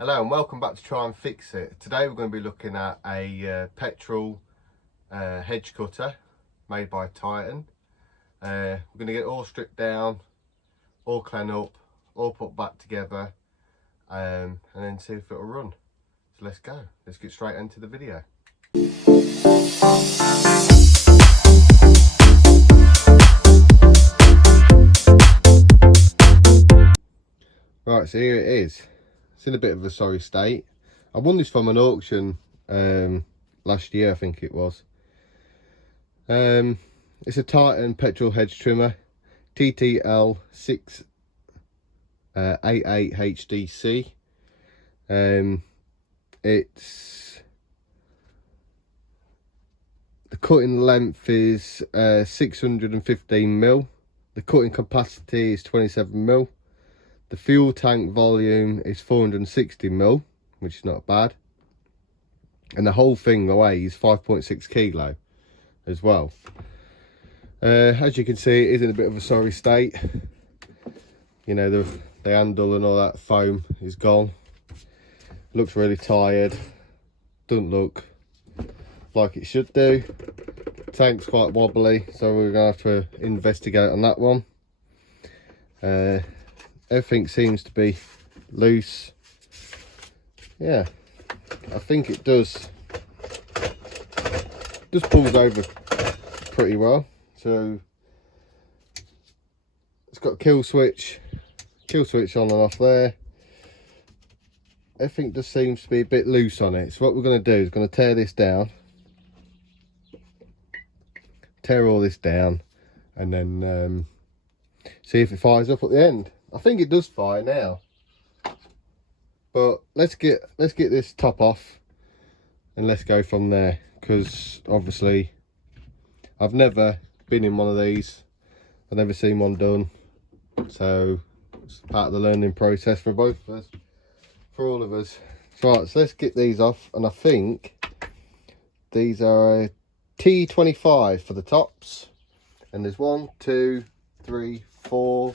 Hello and welcome back to Try and Fix It. Today we're going to be looking at a petrol hedge cutter made by Tare. We're going to get it all stripped down, all cleaned up, all put back together, and then see if it'll run. So let's go. Let's get straight into the video. Right, so here it is. It's in a bit of a sorry state. I won this from an auction last year, I think it was. It's a Tare petrol hedge trimmer, TTL 688 HDC. It's the cutting length is 615mm. The cutting capacity is 27mm. The fuel tank volume is 460ml, which is not bad. And the whole thing weighs 5.6 kilo as well. As you can see, it is in a bit of a sorry state. You know, the handle and all that foam is gone. Looks really tired. Doesn't look like it should do. Tank's quite wobbly, so we're going to have to investigate on that one. Everything seems to be loose. Yeah, I think it does. Just pulls over pretty well. So it's got a kill switch on and off there. Everything just seems to be a bit loose on it. So what we're going to do is going to tear this down, tear all this down, and then see if it fires up at the end. I think it does fire now, but let's get this top off and let's go from there, because obviously I've never been in one of these. I've never seen one done, so it's part of the learning process for both of us, for all of us. Right, so let's get these off, and I think these are a T25 for the tops, and there's 1, 2, 3, 4.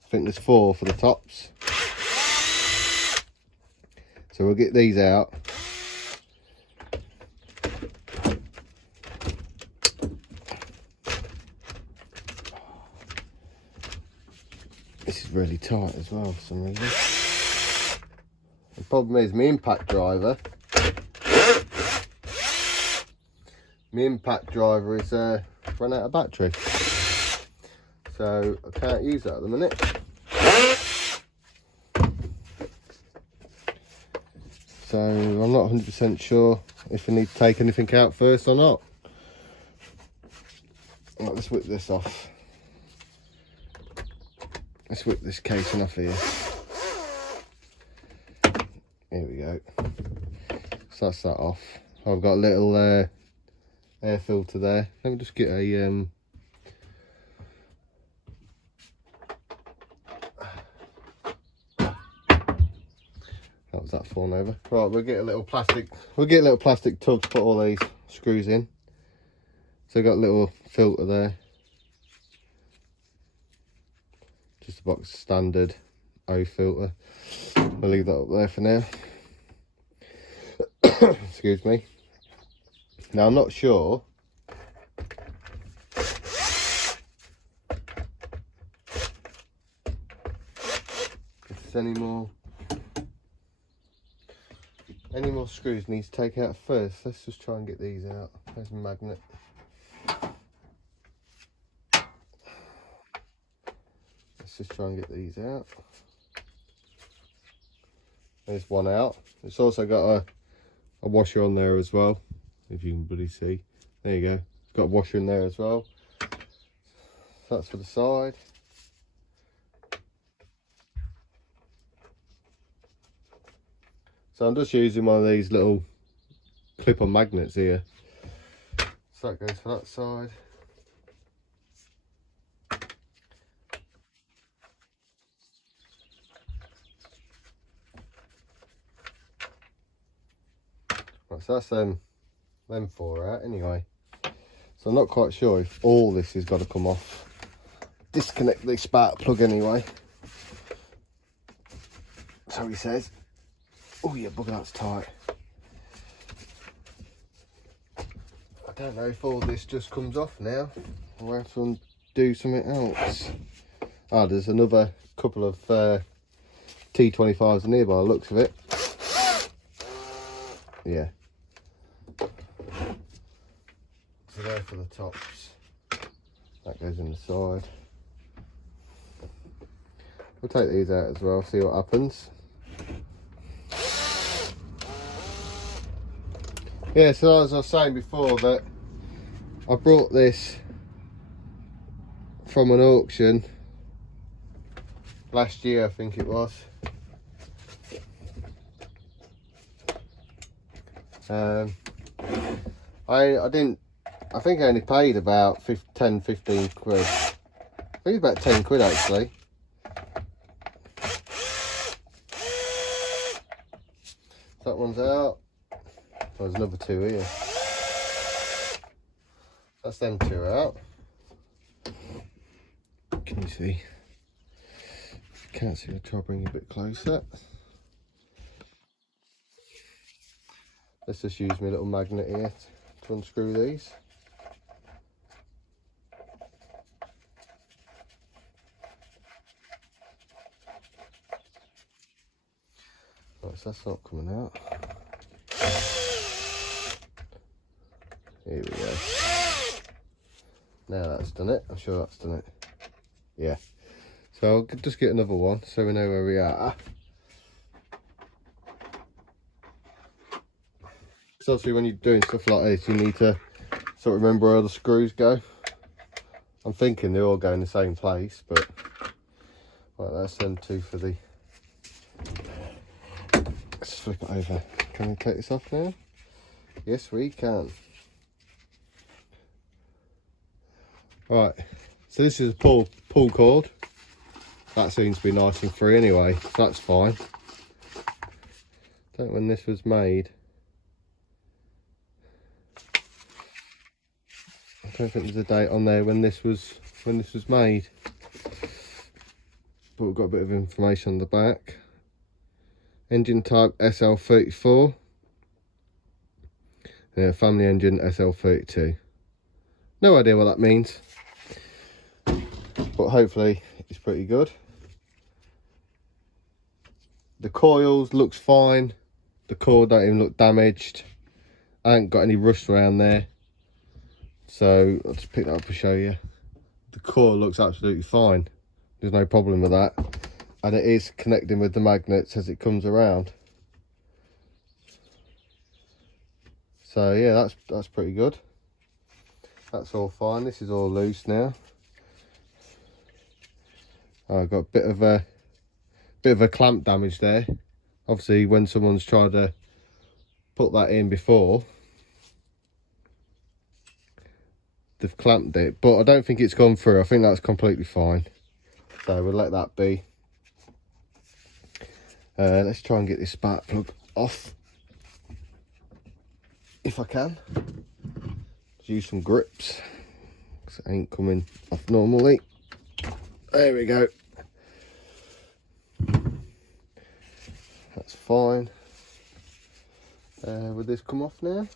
I think there's 4 for the tops. So we'll get these out. This is really tight as well for some reason. The problem is my impact driver. My impact driver is run out of battery. So I can't use that at the minute. So I'm not 100% sure if I need to take anything out first or not. Right, let's whip this off. Let's whip this casing off here. Here we go. So that's that off. I've got a little air filter there. Let me just get a that was that falling over. Right, we'll get a little plastic tub to put all these screws in. So I've got a little filter there. Just a box standard O filter. We'll leave that up there for now. Excuse me. Now I'm not sure if there's any more screws need to take out first. Let's just try and get these out. There's a magnet. Let's just try and get these out. There's one out. It's also got a washer on there as well, if you can really see. There you go. It's got a washer in there as well. So that's for the side. So I'm just using one of these little clip-on magnets here. So that goes for that side. Right, so that's them 4 out anyway. So I'm not quite sure if all this has got to come off. Disconnect the spark plug anyway. So he says. Oh yeah, bugger, that's tight. I don't know if all this just comes off now. I'll have to do something else. Ah, there's another couple of T25s in here by the looks of it. Yeah. So there for the tops. That goes in the side. We'll take these out as well, see what happens. Yeah, so as I was saying before, that I brought this from an auction last year, I think it was. I think I only paid about 10-15 quid. I think it's about 10 quid actually. That one's out. There's another two here. That's them two out. Can you see? Can't see. I'll try to bring it a bit closer. Let's just use my little magnet here to unscrew these. Right, so that's not coming out. Here we go. Now that's done it. I'm sure that's done it. Yeah. So I'll just get another one so we know where we are. So obviously when you're doing stuff like this, you need to sort of remember where all the screws go. I'm thinking they all go in the same place, but right, that's them two for the... Let's flip it over. Can we take this off now? Yes, we can. Right, so this is a pull cord. That seems to be nice and free anyway, so that's fine. Don't know when this was made. I don't think there's a date on there when this was made. But we've got a bit of information on the back. Engine type SL34. Yeah, family engine SL32. No idea what that means. But hopefully it's pretty good. The coils looks fine. The cord don't even look damaged. I ain't got any rust around there. So I'll just pick that up and show you. The core looks absolutely fine. There's no problem with that. And it is connecting with the magnets as it comes around. So yeah, that's pretty good. That's all fine. This is all loose now. I've got a bit of a clamp damage there. Obviously when someone's tried to put that in before, they've clamped it, but I don't think it's gone through. I think that's completely fine, so we'll let that be. Let's try and get this spark plug off if I can. Let's use some grips because it ain't coming off normally. There we go. That's fine. Would this come off now?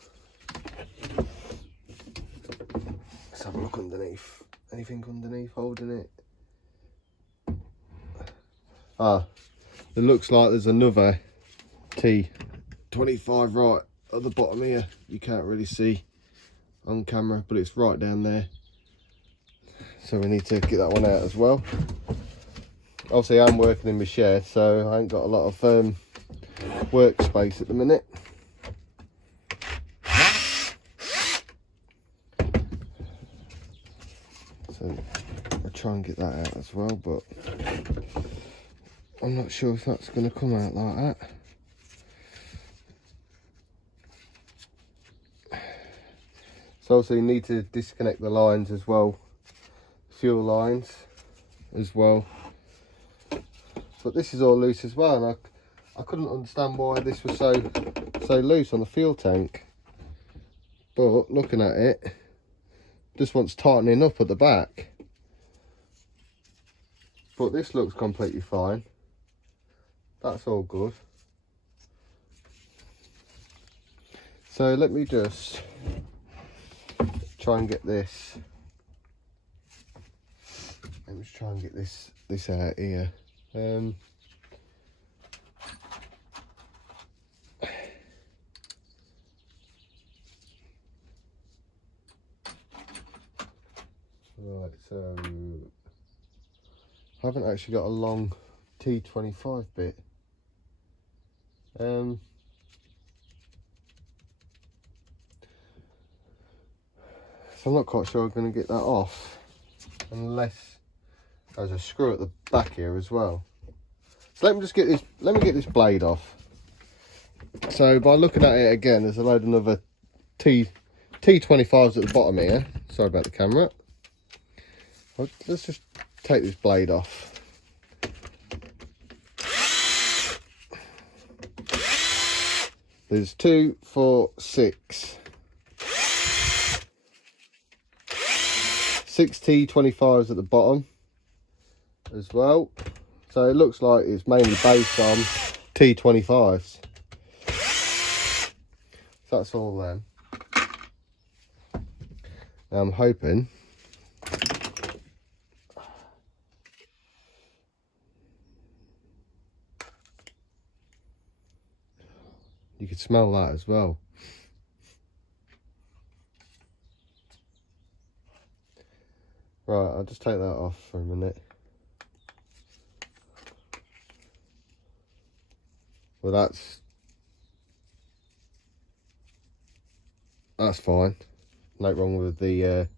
Let's have a look underneath. Anything underneath holding it? Ah, it looks like there's another T25 right at the bottom here. You can't really see on camera, but it's right down there. So we need to get that one out as well. Obviously I'm working in my shed, so I ain't got a lot of workspace at the minute. So I'll try and get that out as well, but I'm not sure if that's going to come out like that. So also you need to disconnect the lines as well, fuel lines as well. But this is all loose as well, and I couldn't understand why this was so loose on the fuel tank. But looking at it, just wants tightening up at the back. But this looks completely fine. that's all good. So let me just try and get this. Let me just try and get this out here. Right, so I haven't actually got a long T25 bit. So I'm not quite sure I'm going to get that off unless there's a screw at the back here as well. So let me just get this. Let me get this blade off. So by looking at it again, there's a load of another T25s at the bottom here. Sorry about the camera. Let's just take this blade off. There's 2, 4, 6. 6 T25s at the bottom as well. So it looks like it's mainly based on T25s. So that's all then. Now I'm hoping you could smell that as well. Right, I'll just take that off for a minute. Well, that's fine. No wrong with the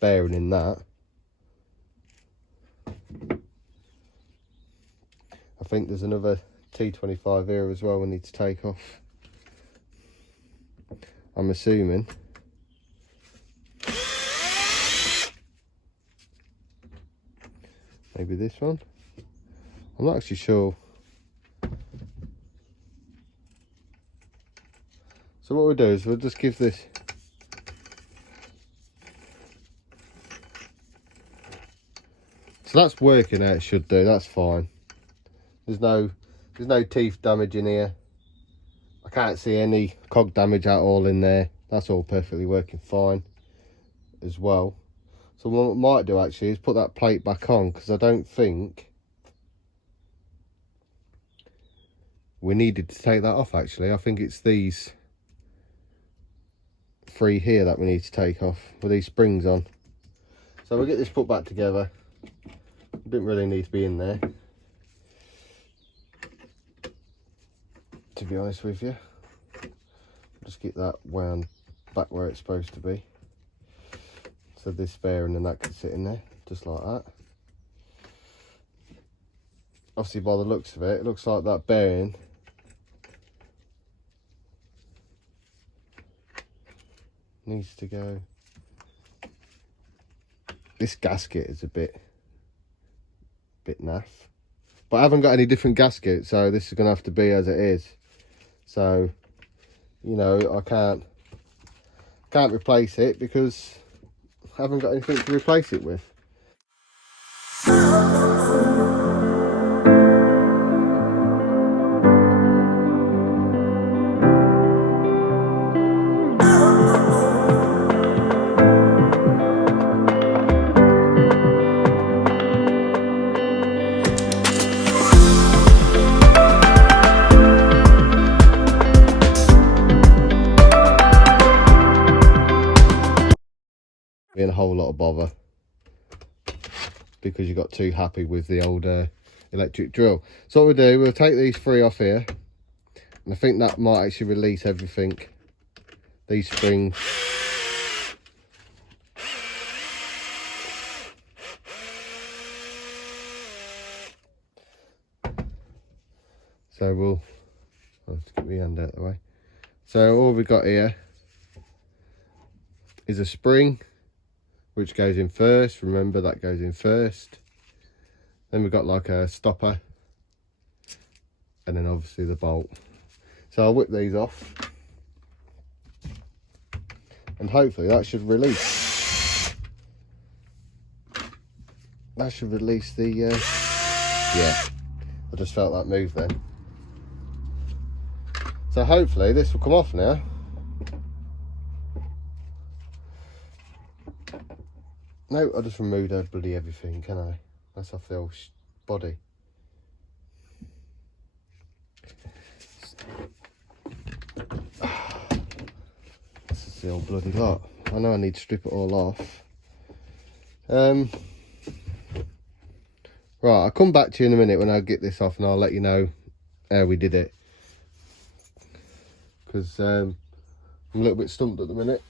bearing in that. I think there's another T25 here as well we need to take off. I'm assuming. Maybe this one. I'm not actually sure. So what we'll do is we'll just give this. So that's working how it should do. That's fine. There's no teeth damage in here. I can't see any cog damage at all in there. That's all perfectly working fine as well. So what I might do actually is put that plate back on, because I don't think we needed to take that off actually. I think it's these 3 here that we need to take off with these springs on. So we'll get this put back together. Didn't really need to be in there, to be honest with you. Just get that wound back where it's supposed to be. So this bearing and that can sit in there, just like that. Obviously by the looks of it, it looks like that bearing needs to go. This gasket is a bit naff. But I haven't got any different gasket, so this is going to have to be as it is. So, you know, I can't replace it because I haven't got anything to replace it with. Being a whole lot of bother because you got too happy with the old electric drill. So what we'll do, we'll take these 3 off here, and I think that might actually release everything. These springs. So I'll just get my hand out of the way. So all we've got here is a spring, which goes in first. Remember, that goes in first. Then we've got like a stopper, and then obviously the bolt. So I'll whip these off, and hopefully that should release. That should release the yeah, I just felt that move then. So hopefully this will come off now. No, I just removed bloody everything, can I? That's off the old body. This is the old bloody lot. I know I need to strip it all off. Right, I'll come back to you in a minute when I get this off, and I'll let you know how we did it. Because I'm a little bit stumped at the minute.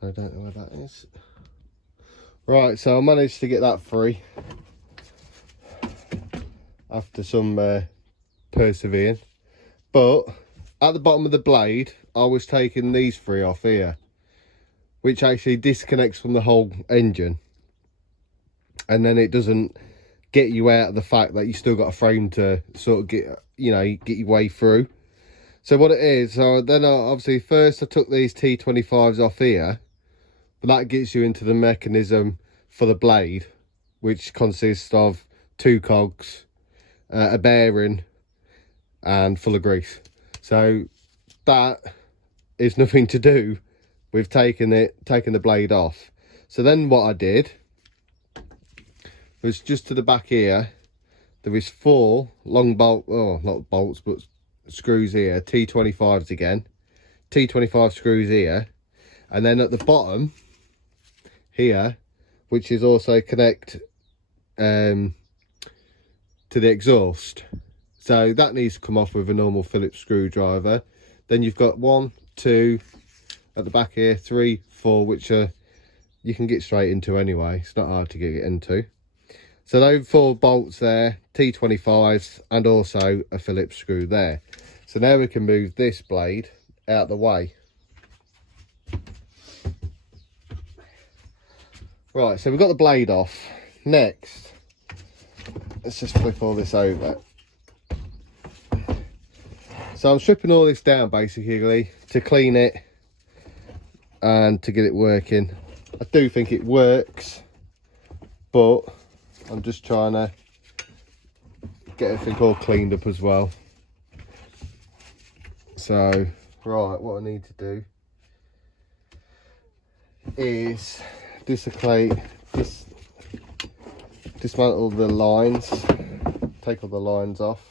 I don't know where that is. Right, so I managed to get that free after some persevering. But at the bottom of the blade, I was taking these three off here, which actually disconnects from the whole engine. And then it doesn't get you out of the fact that you still got a frame to sort of get, you know, get your way through. So what it is, so then obviously first I took these T25s off here, but that gets you into the mechanism for the blade, which consists of 2 cogs, a bearing, and full of grease. So that is nothing to do with taking the blade off. So then what I did was just to the back here, there is 4 long bolt, oh, not bolts, but screws here, T25s again, T25 screws here, and then at the bottom here, which is also connect to the exhaust. So that needs to come off with a normal Phillips screwdriver. Then you've got 1, 2 at the back here, 3, 4, which are you can get straight into anyway. It's not hard to get into. So those 4 bolts there, T25s, and also a Phillips screw there. So now we can move this blade out the way. Right, so we've got the blade off. Next, let's just flip all this over. So I'm stripping all this down basically to clean it and to get it working. I do think it works, but I'm just trying to get everything all cleaned up as well. So, right, what I need to do is dismantle the lines, take all the lines off.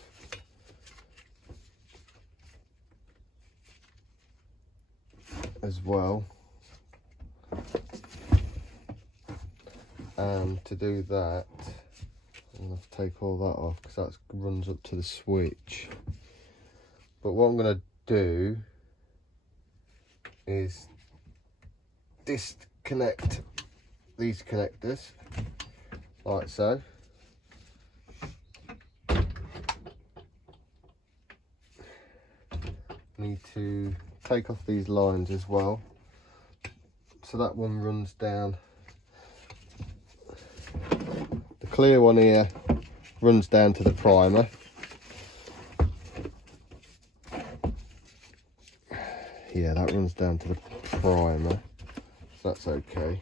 As well. And to do that, I'm going to take all that off because that runs up to the switch. But what I'm going to do is disconnect these connectors like so. Need to take off these lines as well. So that one runs down. The clear one here runs down to the primer. Yeah, that runs down to the primer. So that's okay.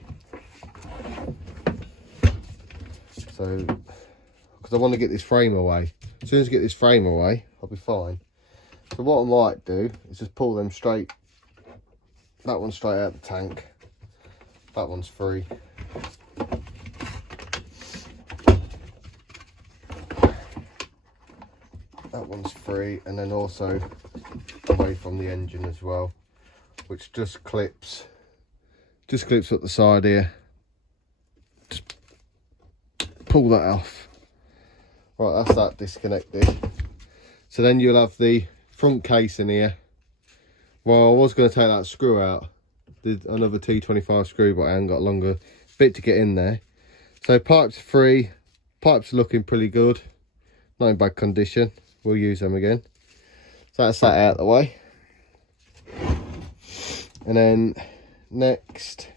So, because I want to get this frame away. As soon as I get this frame away, I'll be fine. So what I might do is just pull them straight. That one's straight out the tank. That one's free. That one's free, and then also away from the engine as well, which just clips up the side here. Just pull that off. Right, that's that disconnected. So then you'll have the front case in here. Well, I was going to take that screw out, did another T25 screw, but I haven't got a longer bit to get in there. So pipes free, pipes are looking pretty good, not in bad condition. We'll use them again. So that's that out of the way. And then next,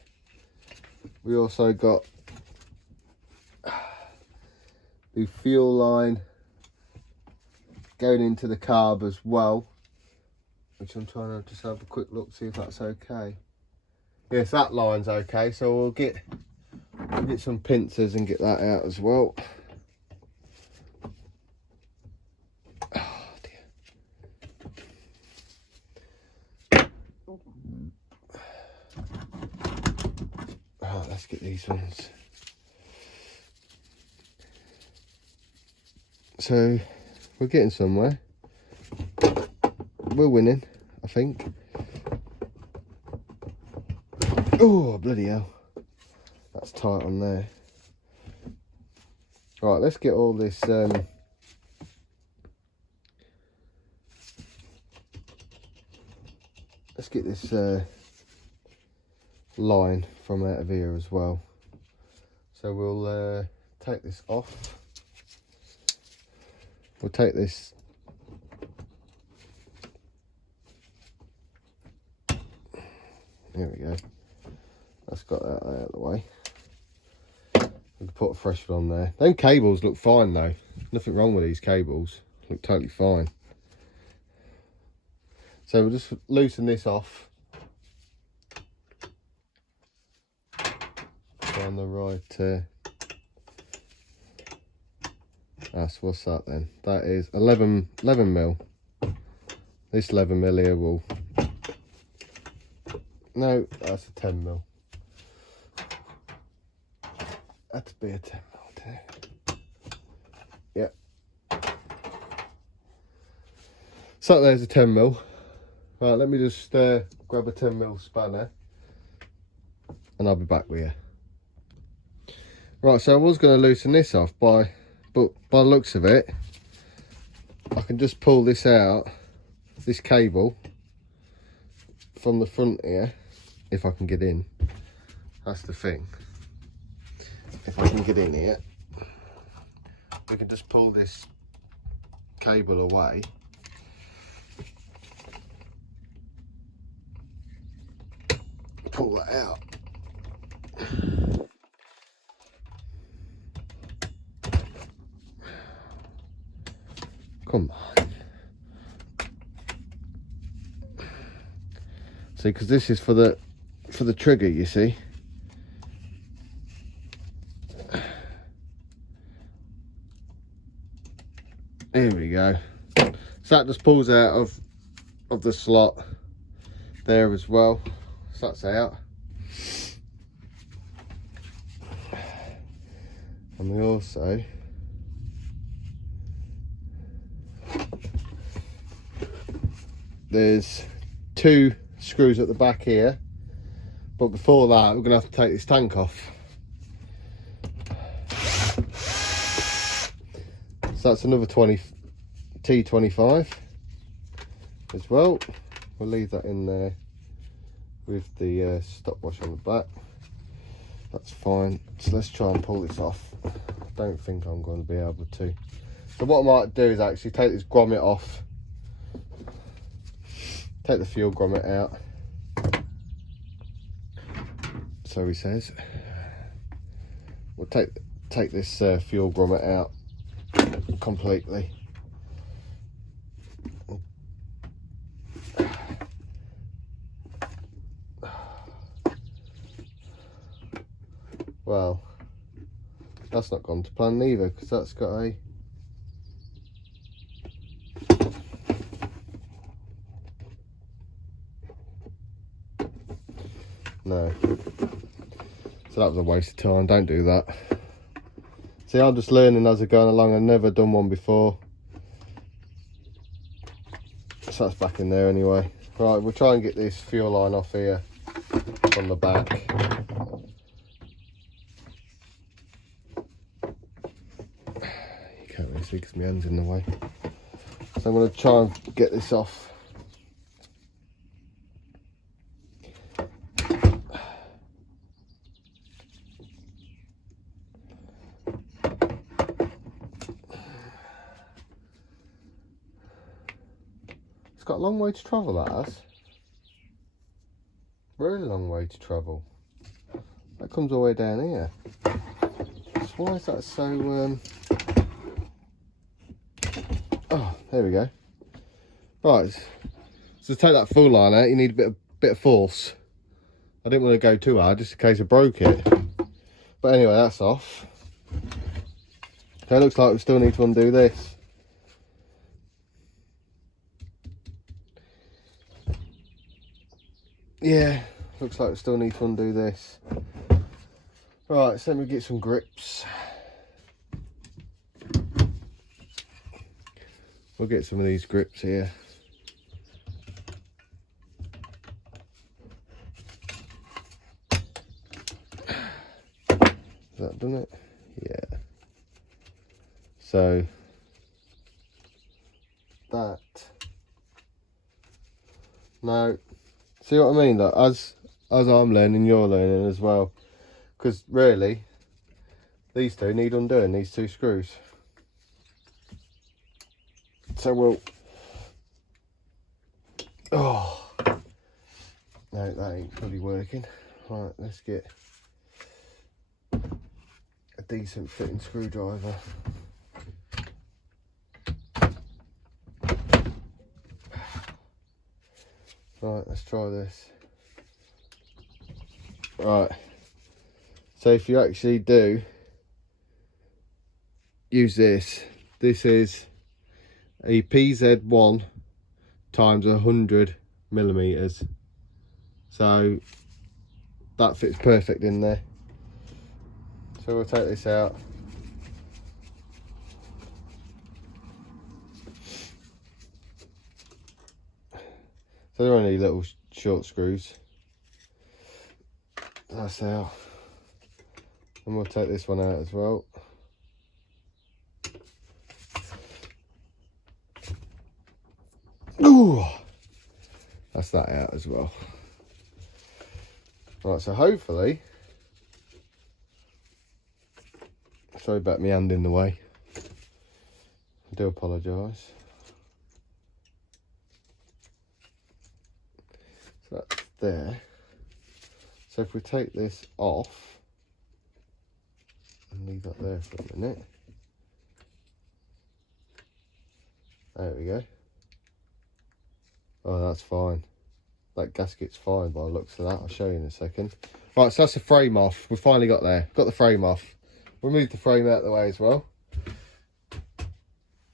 we also got the fuel line going into the carb as well, which I'm trying to just have a quick look, see if that's okay. Yes, that line's okay, so we'll get some pincers and get that out as well. Oh dear. Right, let's get these ones. So we're getting somewhere. We're winning, I think. Oh, bloody hell. That's tight on there. Right, let's get all this let's get this line from out of here as well. So we'll take this off. We'll take this there we go. That's got that out of the way. We can put a fresh one on there. Them cables look fine though. Nothing wrong with these cables. Look totally fine. So we'll just loosen this off. On the right. That's what's that then? That is 11 mil. This 11 mil here will. No, that's a 10 mil. That'd be a 10 mil too. Yep. So there's a 10 mil. Right, let me just grab a 10 mil spanner and I'll be back with you. Right, so I was going to loosen this off but by the looks of it, I can just pull this out, this cable from the front here, if I can get in. That's the thing. If I can get in here, we can just pull this cable away. Pull that out. Come on. See, because this is for the trigger, you see. Here we go. So that just pulls out of the slot there as well. So that's out. And we also there's 2 screws at the back here, but before that we're going to have to take this tank off. So that's another T25 as well. We'll leave that in there with the stopwatch on the back. That's fine. So let's try and pull this off. I don't think I'm going to be able to. So what I might do is actually take this grommet off. Take the fuel grommet out. So he says. We'll take this fuel grommet out completely. Well, that's not gone to plan neither, because that's got a no. So that was a waste of time. Don't do that. See, I'm just learning as I'm going along. I've never done one before. So that's back in there anyway. Right, we'll try and get this fuel line off here from the back. You can't really see because my hand's in the way. So I'm going to try and get this off. Got a long way to travel, that has. Really long way to travel. That comes all the way down here. So why is that so oh, there we go. Right, so to take that full line out, you need a bit of force. I didn't want to go too hard just in case I broke it. But anyway, that's off. So it looks like we still need to undo this. yeah, looks like we still need to undo this. Right, so let me get some grips. We'll get some of these grips here. Has that done it? Yeah. So that. No. See what I mean? Like, as I'm learning, you're learning as well. Because really, these two need undoing, these two screws. So we'll... Oh. No, that ain't really working. Right, let's get a decent fitting screwdriver. Right, let's try this. Right, so if you actually do use this, this is a PZ1 times 100 millimeters. So that fits perfect in there. So we'll take this out. So they're only little short screws. That's out. And we'll take this one out as well. Ooh, that's that out as well. Right, so hopefully, sorry about my hand in the way. I do apologise. So that's there. So if we take this off and leave that there for a minute. There we go. Oh, that's fine. That gasket's fine by the looks of that. I'll show you in a second. Right, so that's the frame off. We finally got there. Got the frame off. We'll move the frame out of the way as well.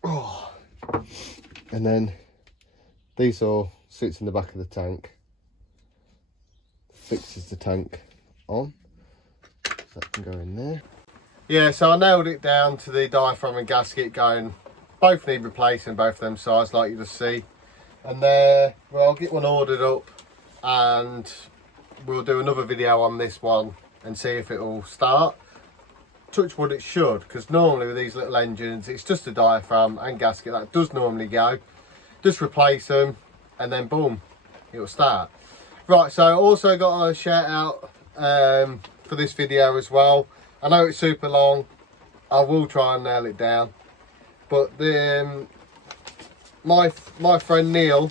Oh. And then these all sits in the back of the tank. Fixes the tank on. So that can go in there. Yeah, so I nailed it down to the diaphragm and gasket going. Both need replacing, both of them sides, like you just see. And well, I'll get one ordered up and we'll do another video on this one and see if it'll start. Touch wood, it should, because normally with these little engines, it's just a diaphragm and gasket that does normally go. Just replace them and then boom, it'll start. Right, so I also got a shout out for this video as well. I know it's super long. I will try and nail it down. But the my friend Neil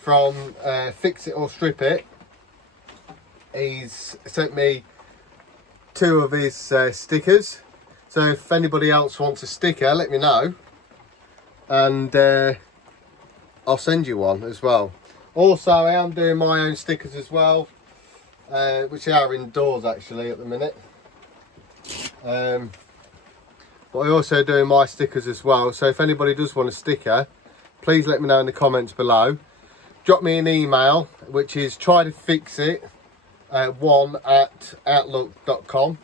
from Fix It or Strip It, he's sent me 2 of his stickers. So if anybody else wants a sticker, let me know. And I'll send you one as well. Also, I am doing my own stickers as well, which are indoors actually at the minute. But I'm also doing my stickers as well. So if anybody does want a sticker, please let me know in the comments below. Drop me an email, which is trytofixit1@outlook.com.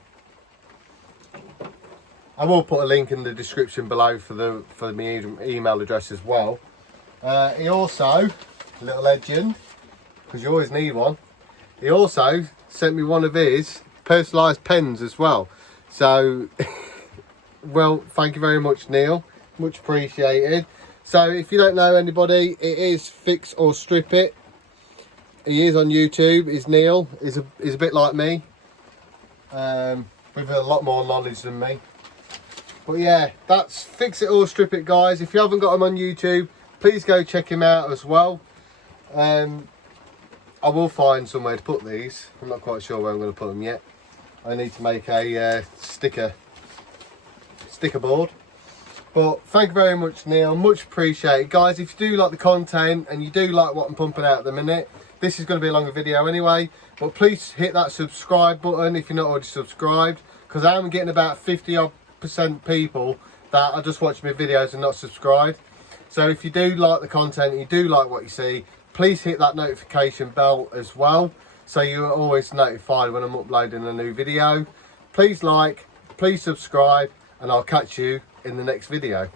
I will put a link in the description below for my email address as well. He also, little legend, because you always need one, he also sent me one of his personalised pens as well. So, well, thank you very much, Neil. Much appreciated. So, if you don't know anybody, it is Fix or Strip It. He is on YouTube. He's Neil. He's a bit like me, with a lot more knowledge than me. But yeah, that's Fix It or Strip It, guys. If you haven't got him on YouTube, please go check him out as well. I will find somewhere to put these. I'm not quite sure where I'm going to put them yet. I need to make a sticker board. But thank you very much, Neil. Much appreciated. Guys, if you do like the content and you do like what I'm pumping out at the minute, this is going to be a longer video anyway. But please hit that subscribe button if you're not already subscribed, because I am getting about 50% people that are just watching my videos and not subscribed. So if you do like the content, you do like what you see, please hit that notification bell as well. so you're always notified when I'm uploading a new video. Please like, please subscribe, and I'll catch you in the next video.